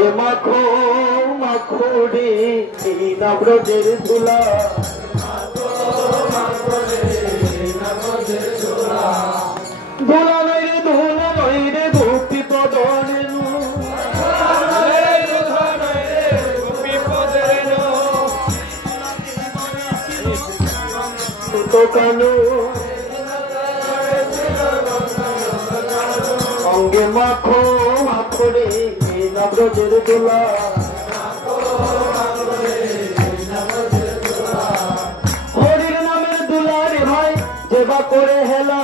অঙ্গে মাখো মাখো রে এই নবরজের ধুলা ধুলা নই রে গোপী পদরে তো কানো অঙ্গে মাখো মাখো রে এই নবরজের ধুলা হরির নামের দুলা রে ভাই সেবা করে হেলা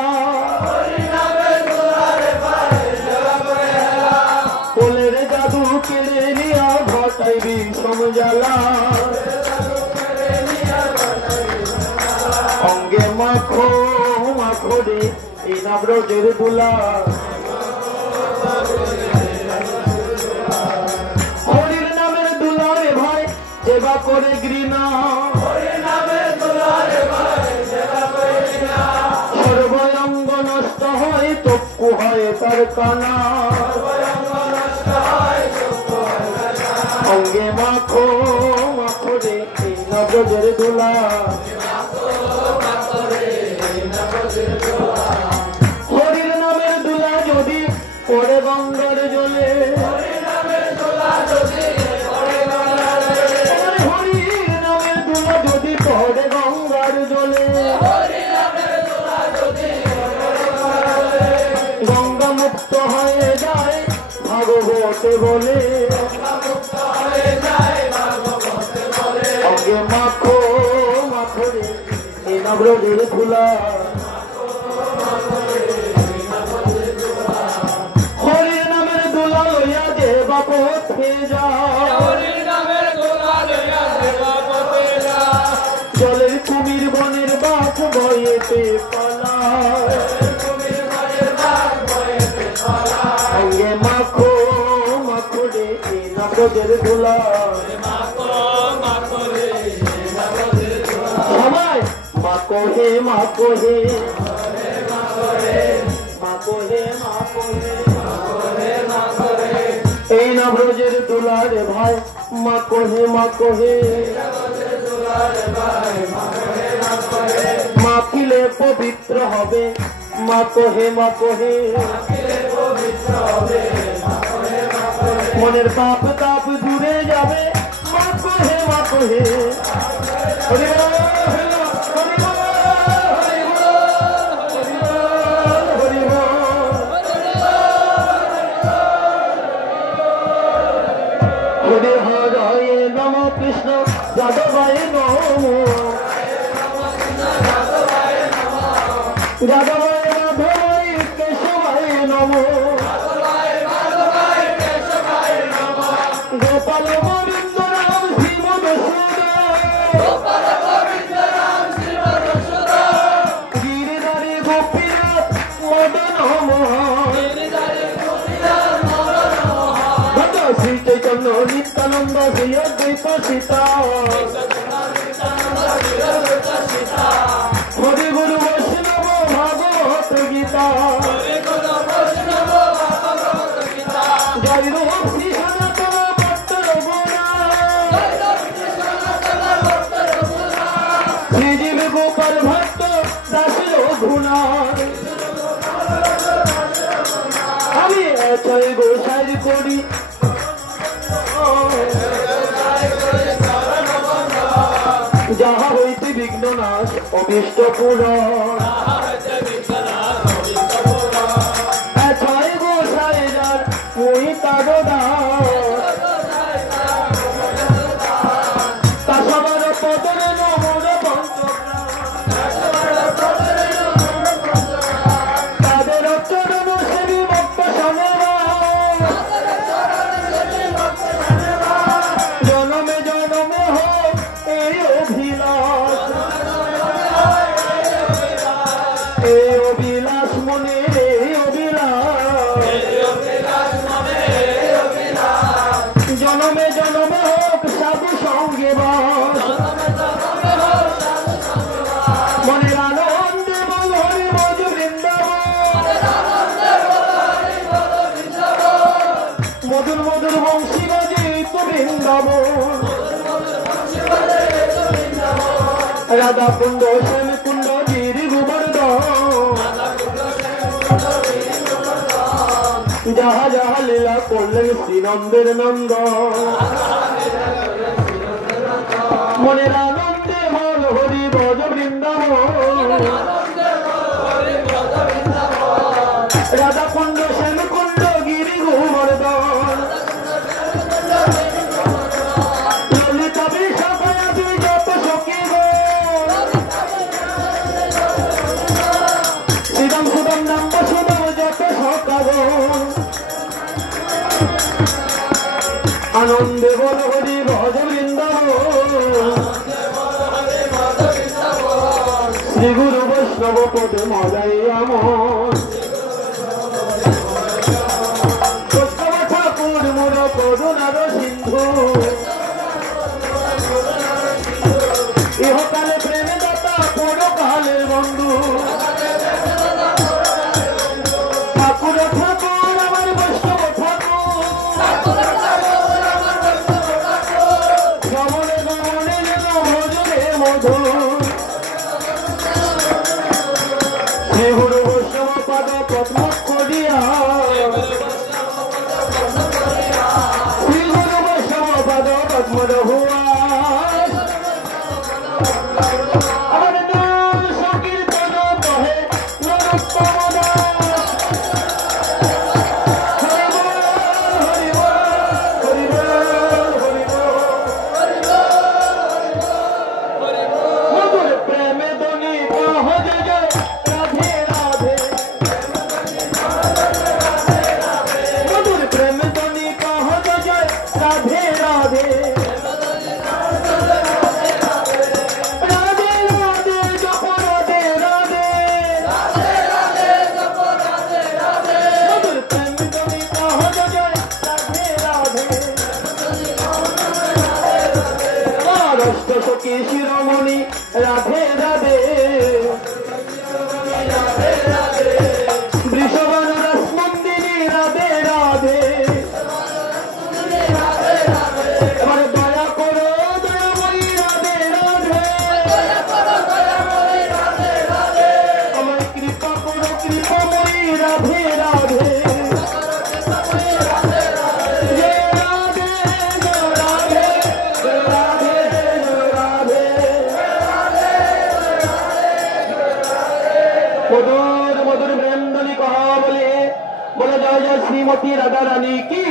কোলের জাদু কেড়ে নিয়া ঘটাইবি সমজালা অঙ্গে মাখো মাখো রে এই নবরজের দুলা হরির নামের দুলা রে ভাই সেবা করে ঘৃণা সর্বঙ্গ নষ্ট হয় চক্ষু হয় তার কানা অঙ্গে মাখো মাখো রে এই নবরজের দুলা হরির নামের দুলা যদি পড়ে গঙ্গার জলে হরির নামের দুলা যদি পড়ে গঙ্গার জলে গঙ্গা মুক্ত হয়ে যায় ভাগবতে বলে অঙ্গে মাখো মাখো রে এই নবরজের ধুলা হরির নামের দুলা লইয়া যে বাপথে যা জলের কুমির বনের বাঘ ভয়েতে পালা অঙ্গে মাখো মাখো রে এই নবরজের ধুলা সবাই মাখো হে মাখো হে মাখো হে এই নবরজের দুলা রে ভাই মাখো হে মাখিলে পবিত্র হবে মাখো হে মনের পাপ তাপ দূরে যাবে মাখো হে হরি বল, হরি বল, হরি বল, হরি বল, হরি বল। হরে হরায় নম কৃষ্ণ যাদবায় নম যাদবায় মাধবায় কেশবায় নম গোপাল গোবিন্দ রাম শ্রী মধুসূদন গিরিধারী গোপীনাথ মদন মোহন শ্রী চৈতন্য নিত্যানন্দ শ্রী অদ্বৈত সীতা হরি গুরু বৈষ্ণব ভাগবত গীতা জয় রূপ শ্রী সনাতন ভট্ট রঘুনাথ শ্রীজীব গোপাল ভট্ট দাস রঘুনাথ আমি এতই গোসাই করি যাহা হইতে বিঘ্ন নাশ অভিষ্ট পূরণ ছয় গোসাই যার ওই তার সবার পদরে নমর তাদের চরণ সেবী ভক্ত জনমে জনমে হোক এই অভিলাষ মনে এই অভিলাষ জনমে জনমে হোক সাধু সঙ্গে বাস মনের আনন্দে বল হরি মজ বৃন্দাবন মধুর মধুর বংশী বৃন্দাবন রাধা কুণ্ড শ্যাম কুণ্ড গিরি গোবর্ধন যাহা যাহা লীলা করলেন শ্রীনন্দের নন্দ মনের আনন্দে হল হরি ব্রজ বৃন্দাবন রাধা কুণ্ড শ্যাম কুণ্ড গিরি গোবর্ধন ললিতা বৃষাপয়াদি যত সখী শ্রীরাম সুদম নাম বসুদম যত সকাগণ আনন্দে বল হরি ভজ বৃন্দাবন শ্রী গুরু বৈষ্ণব পদে মজাইয়া মন বৈষ্ণব ঠাকুর মোর করুণার সিন্ধু ইহকালে প্রেমে দাতা পরকালের বন্ধু ঠাকুর ঠাকুর আমার বৈষ্ণব ঠাকুর গমনে গমনে ভজনে মধু শ্রী গুরু বৈষ্ণব পদ পদ্ম করিয়া শ্রী গুরু বৈষ্ণব পদ পদ্ম রহুয়া আমার নাম সংকীর্তন কহে নরোত্তম দাস হরি বল হরি বল হরি বল হরি বল মধুর প্রেমে ধ্বনি কহ জয় জয় রাধে রাধে মধুর প্রেমে ধ্বনি কহ জয় জয় রাধে রাধে রাধে রাধে জপ রাধে রাধে মধুর প্রেমে ধ্বনি কহ জয় জয় রাধে রাধে মহারাষ্ট্র সখী শিরোমণি রাধে রাধে বৃষভানু রসমন্দিনী রাধে রাধে এবার দয়া করো দয়াময়ী রাধে রাধে আমায় কৃপা করো কৃপাময়ী রাধে রাধে জয় রাধে জয় রাধে জয় রাধে জয় রাধে মধুর মধুর বৃন্দনি কহা বলে বলে জয় জয় শ্রীমতী রাধা রানী কি